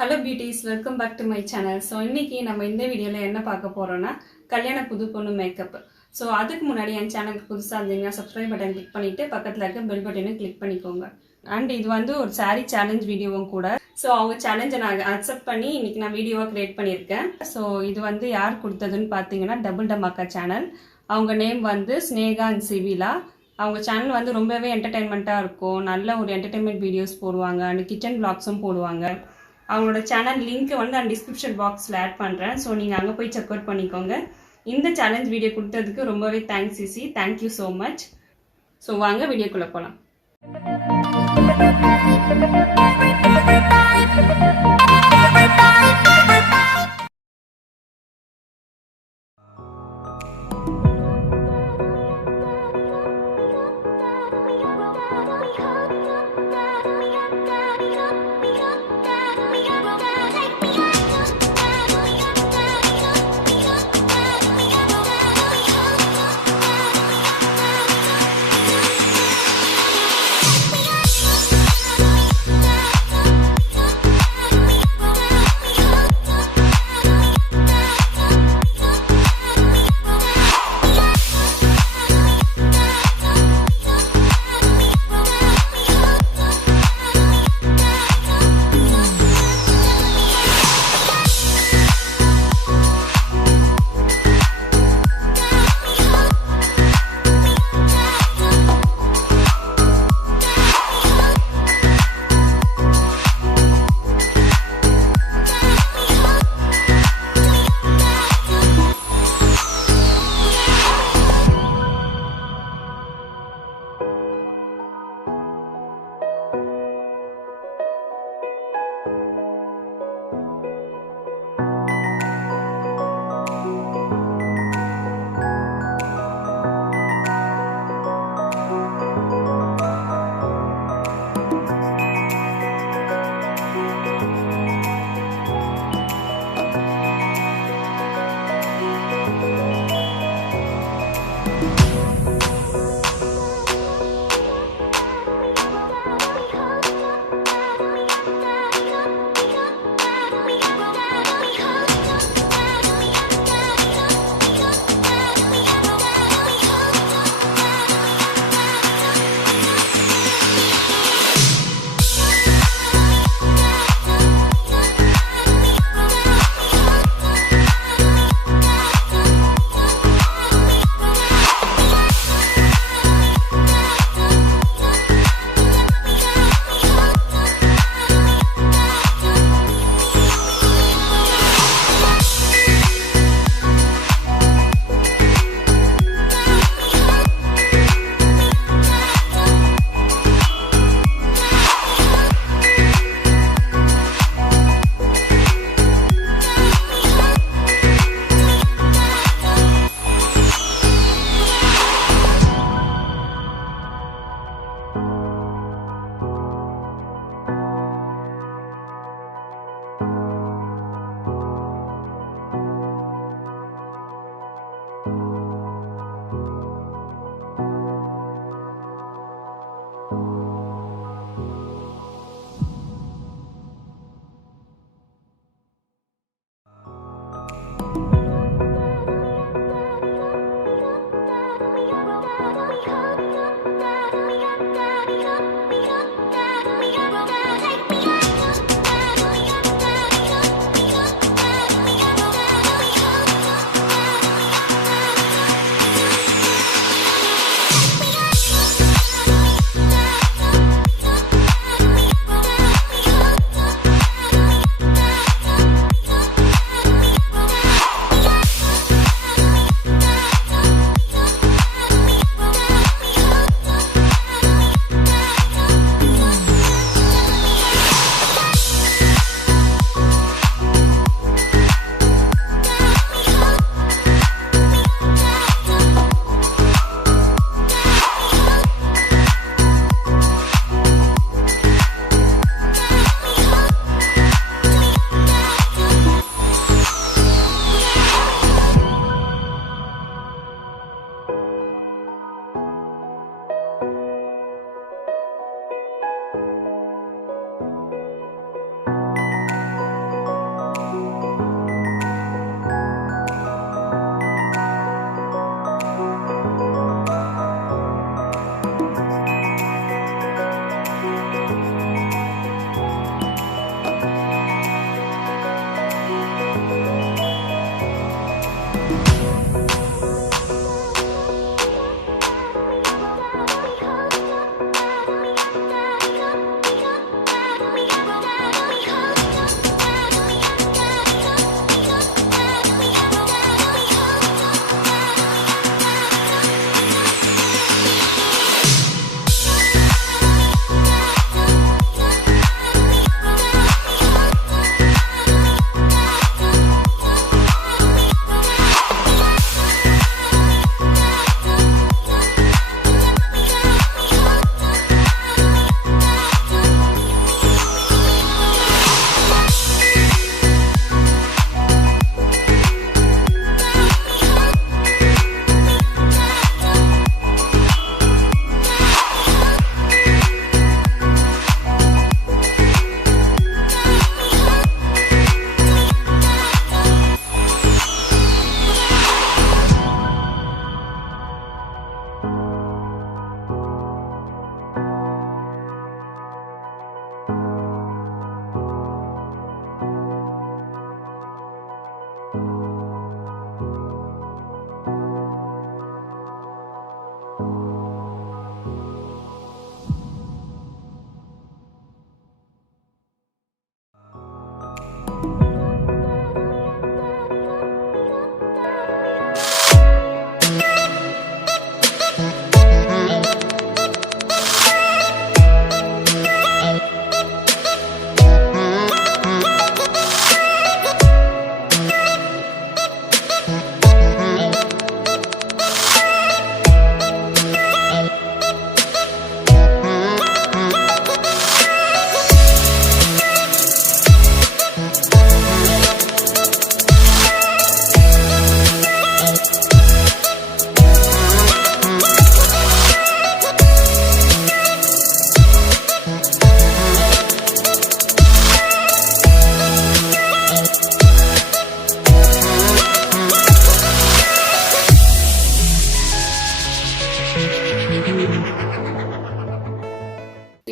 Hello Beauties, welcome back to my channel. So இன்னைக்கு நம்ம இந்த வீடியோல என்ன பார்க்க போறோம்னா கல்யாண புது பொண்ணு மேக்கப். So அதுக்கு முன்னாடி என் சேனலுக்கு புதுசா இருந்தீங்கன்னா subscribe button click பண்ணிட்டு பக்கத்துல இருக்க bell button click பண்ணிக்கோங்க. And இது வந்து ஒரு saree challenge வீடியோவும் கூட. So அவங்க சேலஞ்சை நான் அக்செப்ட் பண்ணி இன்னைக்கு நான் வீடியோவா கிரியேட் பண்ணியிருக்கேன். So இது வந்து யார் கொடுத்ததுன்னு பார்த்தீங்கன்னா டபுள் டமாக்கா சேனல். அவங்க நேம் வந்து ஸ்னேகா அண்ட் சிவிலா. அவங்க சேனல் வந்து ரொம்பவே என்டர்டைன்மெண்ட்டாக இருக்கும். நல்ல ஒரு என்டர்டைன்மெண்ட் வீடியோஸ் போடுவாங்க அண்ட் கிச்சன் பிளாக்ஸும் போடுவாங்க. அவங்களோட சேனல் லிங்க் வந்து நான் டிஸ்கிரிப்ஷன் பாக்ஸில் ஆட் பண்ணுறேன். ஸோ நீங்கள் அங்கே போய் செக் அவுட் பண்ணிக்கோங்க. இந்த சேலஞ்ச் வீடியோ கொடுத்ததுக்கு ரொம்பவே thanks CC, thank you so much. So வாங்க வீடியோக்குள்ளே போகலாம்.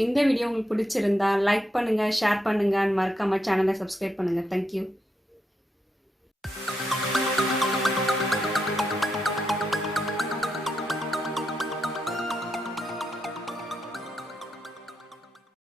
இந்த வீடியோ உங்களுக்கு பிடிச்சிருந்தா லைக் பண்ணுங்க, ஷேர் பண்ணுங்க, மறக்காம சேனலை சப்ஸ்கிரைப் பண்ணுங்க. தேங்க்யூ.